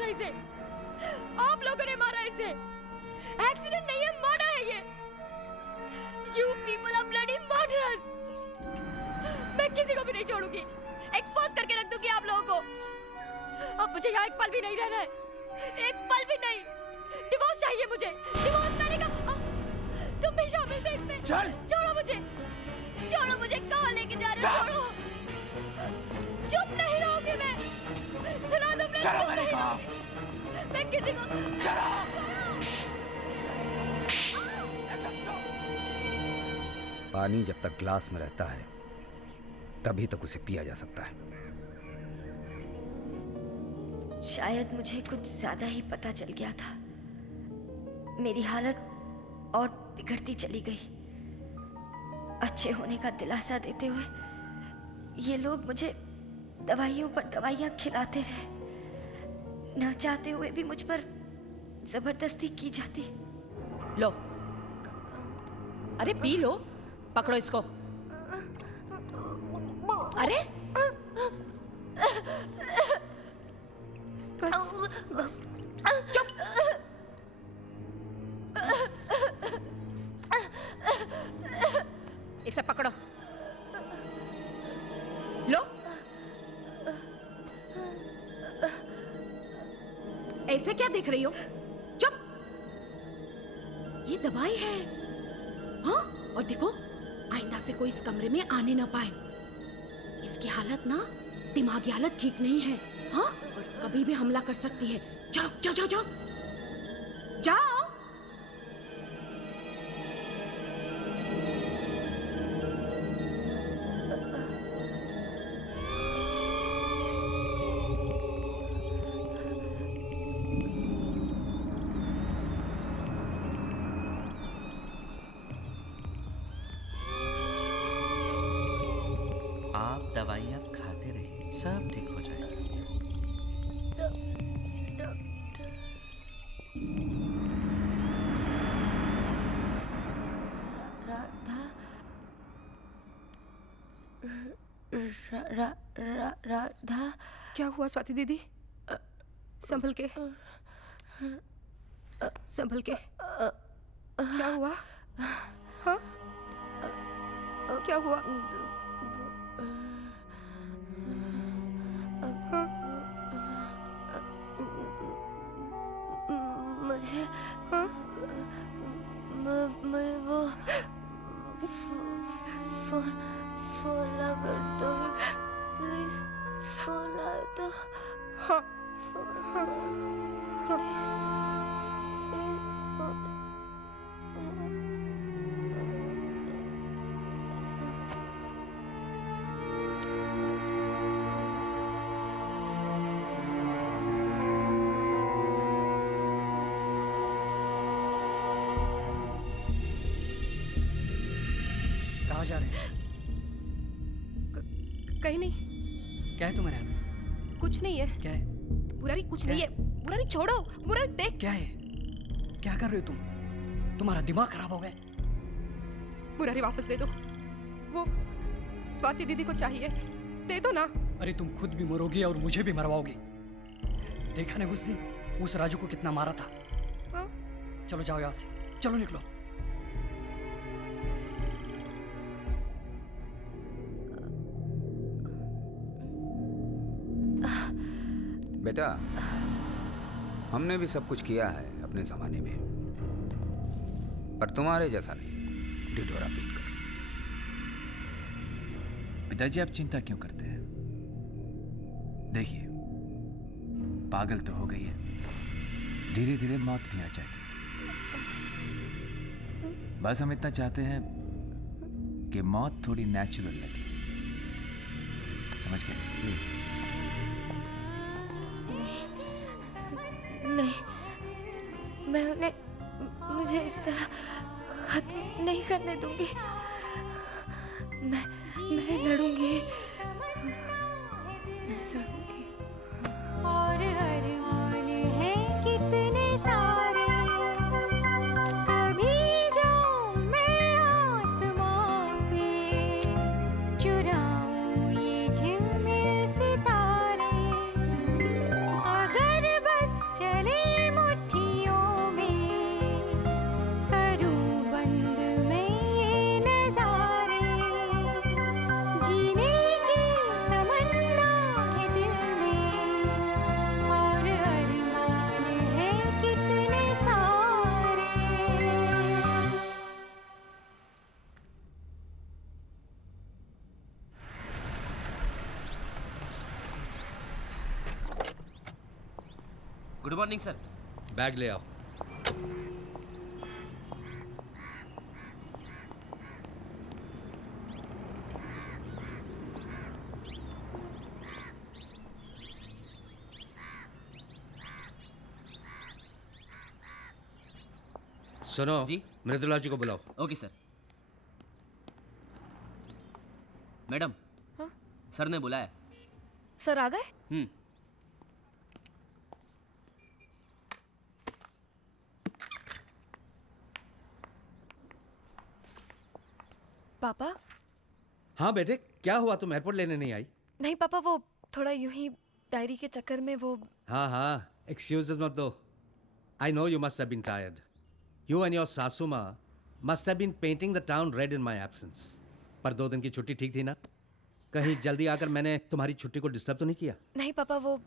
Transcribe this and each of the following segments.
था इसे। आप लोगों ने मारा इसे। एक्सीडेंट नहीं है, मर्डर है ये। You people are bloody murderers। मैं किसी को भी नहीं छोड़ूंगी। एक्सपोज करके रख दूंगी आप लोगों को। अब मुझे यहाँ एक पल भी नहीं रहना है, एक पल भी नहीं। डिवोर्स चाहिए मुझे, डिवोर्स। मैंने कहा तुम भी शामिल थे इसमें। चल। छोड़ो मुझे, छोड़ो मुझे। कहाँ लेके जा रहे हो? छोड़ो। चुप नहीं रहूंगी मैं। सुना तुमने? चलो चुप मैंने नहीं कहा। रहूंगी। मैं किसी को चलो। पानी जब तक ग्लास में रहता है तभी तक उसे पिया जा सकता है। शायद मुझे कुछ ज्यादा ही पता चल गया था। मेरी हालत और बिगड़ती चली गई। अच्छे होने का दिलासा देते हुए ये लोग मुझे दवाइयों पर दवाइयां खिलाते रहे। न चाहते हुए भी मुझ पर जबरदस्ती की जाती। लो, अरे पी लो, पकड़ो इसको। अरे बस बस चुप। इसे पकड़ो। लो, ऐसे क्या देख रही हो? चुप। ये दवाई है। हाँ, और देखो आइंदा से कोई इस कमरे में आने ना पाए। इसकी हालत ना, दिमागी हालत ठीक नहीं है। हाँ, और कभी भी हमला कर सकती है। जाओ जाओ जाओ जाओ जाओ। आप दवाइयाँ खाते रहिए, सब ठीक हो जाएगा। राधा। क्या हुआ स्वाति दीदी? संभल के, संभल के। क्या हुआ? हाँ, क्या हुआ? हाँ? मुझे हाँ? मैं वो फोन ला कर दो प्लीज। फोन ला दो। हाँ, हाँ, हाँ। कहाँ जा रहे हैं? कहीं नहीं, क्या है तुम्हारे हाथ में? कुछ नहीं है। क्या है? मुरारी, कुछ क्या नहीं है। मुरारी छोड़ो। मुरारी देख। क्या है? क्या कर रहे हो तुम? तुम्हारा दिमाग खराब हो गया? मुरारी वापस दे दो। वो स्वाति दीदी को चाहिए, दे दो ना। अरे तुम खुद भी मरोगी और मुझे भी मरवाओगी। देखा नहीं उस दिन उस राजू को कितना मारा था? हाँ? चलो जाओ यहाँ से, चलो निकलो। बेटा, हमने भी सब कुछ किया है अपने जमाने में, पर तुम्हारे जैसा नहीं ढिढोरा पीट कर। पिताजी आप चिंता क्यों करते हैं? देखिए, पागल तो हो गई है, धीरे धीरे मौत भी आ जाएगी। बस हम इतना चाहते हैं कि मौत थोड़ी नेचुरल लगे। समझ गए? नहीं, मैं उन्हें मुझे इस तरह खत्म नहीं करने दूंगी। मैं लड़ूंगी। और अरमान है कितने सारे, कभी जाऊं मैं आसमां पे, चुराऊं ये झिलमिल सितारे, अगर बस जीने की तमन्ना है दिल में और अरमान है कितने सारे। Good morning sir. बैग ले आओ। सुनो जी? मृदुला जी को बुलाओ। Okay sir. मैडम, हाँ? सर ने बुलाया। सर आ गए? पापा? हाँ बेटे, क्या हुआ, तुम एयरपोर्ट लेने नहीं आई? नहीं पापा, वो थोड़ा यूं ही डायरी के चक्कर में वो। हाँ हाँ, एक्सक्यूजेस मत दो। I know you must have been tired. You and your सासू माँ must have been painting the town red in my absence. पर 2 दिन की छुट्टी ठीक थी ना? कहीं जल्दी आकर मैंने तुम्हारी छुट्टी को डिस्टर्ब तो नहीं किया? नहीं पापा, वो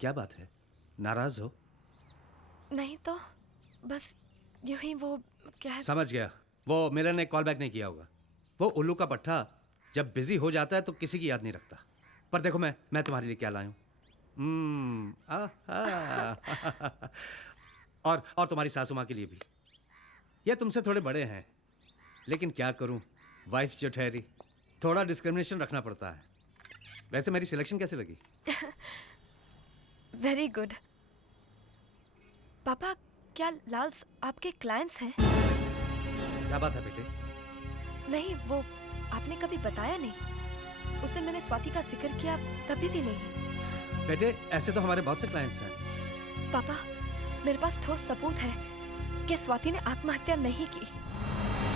क्या बात है, नाराज हो? नहीं तो बस यूं ही वो क्या है। समझ गया, वो मिलन ने कॉल बैक नहीं किया होगा। वो उल्लू का पट्टा जब बिजी हो जाता है तो किसी की याद नहीं रखता। पर देखो मैं तुम्हारे लिए क्या लाया हूँ। और तुम्हारी सासू माँ के लिए भी। ये तुमसे थोड़े बड़े हैं, लेकिन क्या करूँ, वाइफ जो ठहरी, थोड़ा डिस्क्रिमिनेशन रखना पड़ता है। वैसे मेरी सिलेक्शन कैसे लगी? Very good. पापा, क्या लाल्स आपके क्लाइंट्स हैं? क्या बात है बेटे? नहीं, वो आपने कभी बताया नहीं। उस दिन मैंने स्वाति का जिक्र किया तभी भी नहीं। बेटे, ऐसे तो हमारे बहुत से क्लाइंट्स हैं। पापा, मेरे पास ठोस सबूत है कि स्वाति ने आत्महत्या नहीं की।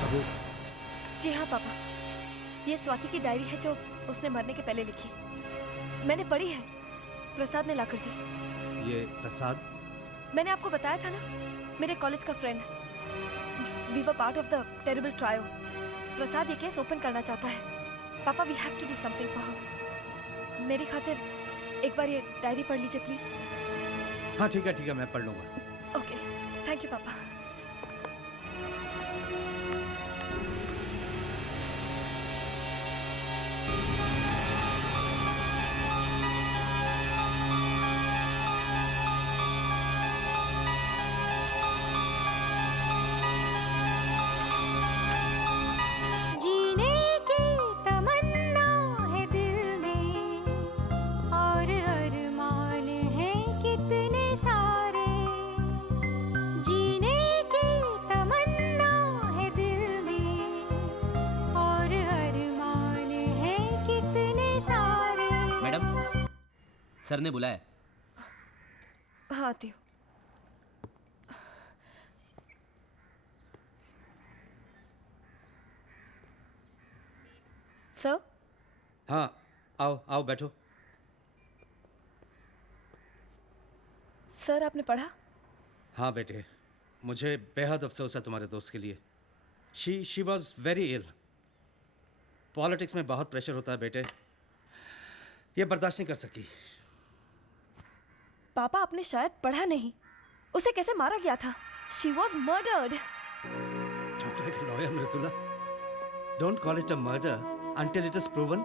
सबूत? जी हाँ पापा, ये स्वाति की डायरी है जो उसने मरने के पहले लिखी। मैंने पढ़ी है, प्रसाद ने लाकर दी। ये प्रसाद? मैंने आपको बताया था ना, मेरे कॉलेज का friend. We were part of the terrible trio. Prasad ये केस ओपन करना चाहता है। पापा, we have to do something for her. मेरी खातिर एक बार ये डायरी पढ़ लीजिए प्लीज। हाँ ठीक है, मैं पढ़ लूँगा। ओके, थैंक यू पापा। जीने की तमन्ना है दिल में और अरमान है कितने सारे। जीने की तमन्ना है दिल में और अरमान है कितने सारे। मैडम, सर ने बुलाया। हाँ आती हूँ। सर? हाँ, आओ बैठो। सर, आपने पढ़ा? हाँ बेटे, मुझे बेहद अफसोस है तुम्हारे दोस्त के लिए। She was very ill. Politics में बहुत प्रेशर होता है बेटे, ये बर्दाश्त नहीं कर सकी। पापा, आपने शायद पढ़ा नहीं। उसे कैसे मारा गया था? She was murdered. Talk like a lawyer, Mridula. Don't call it a murder until it is proven.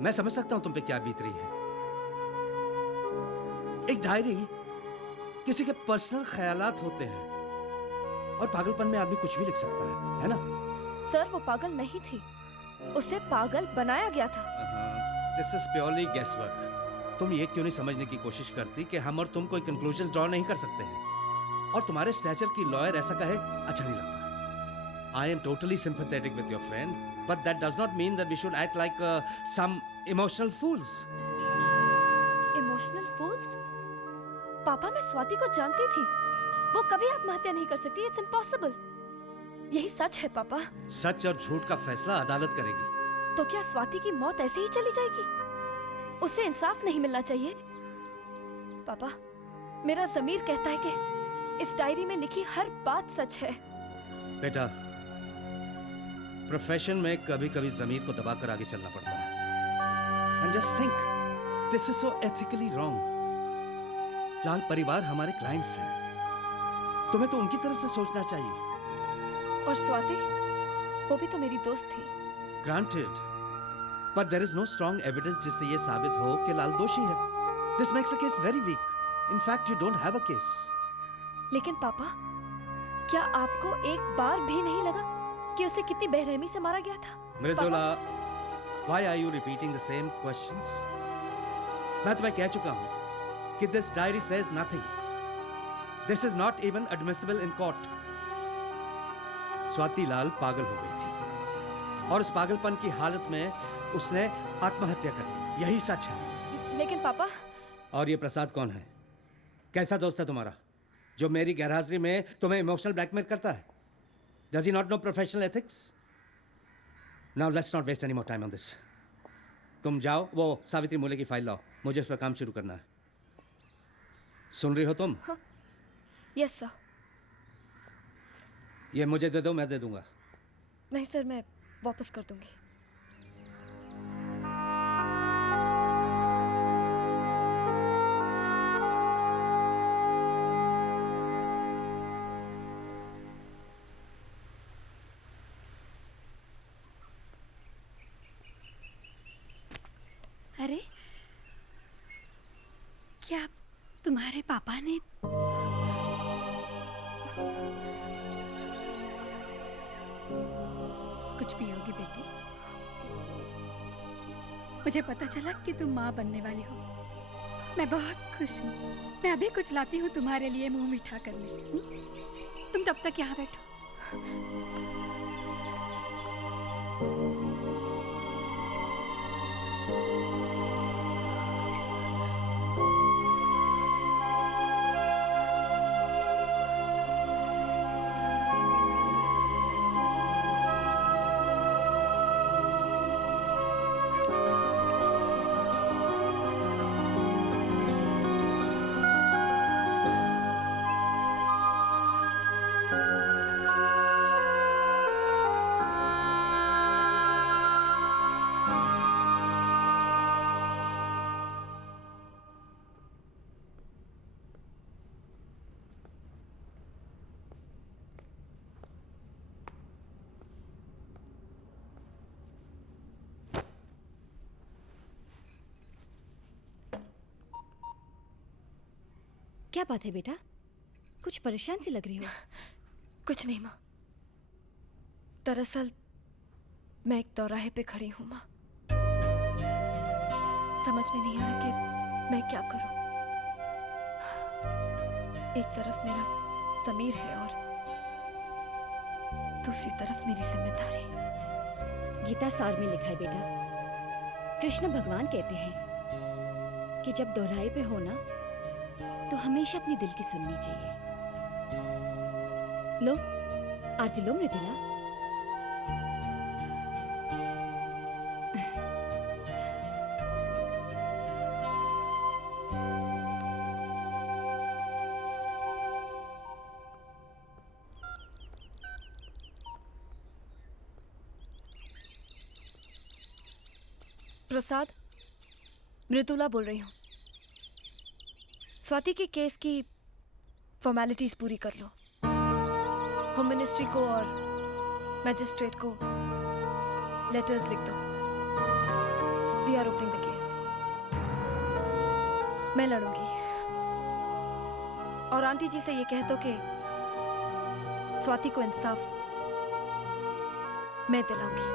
मैं समझ सकता हूं तुम पे क्या बीत रही है। एक डायरी किसी के पर्सनल ख्यालात होते हैं, और पागलपन में आदमी कुछ भी लिख सकता है ना? सर, वो पागल नहीं थी, उसे पागल बनाया गया था। This is purely guesswork. तुम ये क्यों नहीं समझने की कोशिश करती कि हम और तुम कोई कंक्लूजन ड्रॉ नहीं कर सकते हैं? और तुम्हारे स्टैचर की लॉयर ऐसा कहे अच्छा नहीं लगता। I am totally sympathetic with your friend, but that does not mean that we should act like some emotional fools. Emotional fools? पापा, मैं स्वाति को जानती थी। वो कभी आत्महत्या नहीं कर सकती। It's impossible. यही सच है पापा। सच और झूठ का फैसला अदालत करेगी। तो क्या स्वाति की मौत ऐसे ही चली जाएगी? उसे इंसाफ नहीं मिलना चाहिए? पापा, मेरा ज़मीर कहता है कि इस डायरी में लिखी हर बात सच है। बेटा, प्रोफेशन में कभी कभी जमीर को दबाकर आगे चलना पड़ता है। And just think, this is so ethically wrong. Lal परिवार हमारे क्लाइंट्स हैं, तुम्हें तो उनकी तरफ से सोचना चाहिए। और स्वाति, वो भी तो मेरी दोस्त थी। Granted, but there is no strong evidence जिससे ये साबित हो कि लाल दोषी है। This makes the case very weak. In fact you don't have a case. लेकिन पापा, क्या आपको एक बार भी नहीं लगा कि उसे कितनी बेरहमी से मारा गया था? Mridula, why are you repeating the same questions? मैं तुम्हें कह चुका हूं कि this diary says nothing. This is not even admissible in court. Swati लाल पागल हो गई थी और उस पागलपन की हालत में उसने आत्महत्या कर ली। यही सच है। लेकिन पापा। और ये प्रसाद कौन है? कैसा दोस्त है तुम्हारा जो मेरी गैरहाजिरी में तुम्हें इमोशनल ब्लैकमेल करता है? Does he not know professional ethics? Now let's not waste any more time on this. तुम जाओ, वो सावित्री मूले की फाइल लाओ, मुझे उस पर काम शुरू करना है। सुन रही हो तुम? Yes sir. ये मुझे दे दो, मैं दे दूंगा। नहीं सर, मैं वापस कर दूंगी। अरे, क्या तुम्हारे पापा ने कुछ पियोगी बेटी? मुझे पता चला कि तुम माँ बनने वाली हो। मैं बहुत खुश हूँ। मैं अभी कुछ लाती हूँ तुम्हारे लिए मुंह मीठा करने। तुम तब तक यहाँ बैठो। क्या बात है बेटा? कुछ परेशान सी लग रही हो। कुछ नहीं माँ, दरअसल मैं एक चौराहे पे खड़ी हूँ माँ। समझ में नहीं आ रहा कि मैं क्या करूँ। एक तरफ मेरा समीर है और दूसरी तरफ मेरी जिम्मेदारी। गीता सार में लिखा है बेटा, कृष्ण भगवान कहते हैं कि जब दोहराए पे हो ना तो हमेशा अपनी दिल की सुननी चाहिए। लो, आरती लो मृदुला। प्रसाद, मृदुला बोल रही हूँ। स्वाति के केस की फॉर्मेलिटीज पूरी कर लो। होम मिनिस्ट्री को और मैजिस्ट्रेट को लेटर्स लिख दो। We are opening the case. मैं लड़ूंगी और आंटी जी से ये कह दो कि स्वाति को इंसाफ मैं दिलाऊंगी।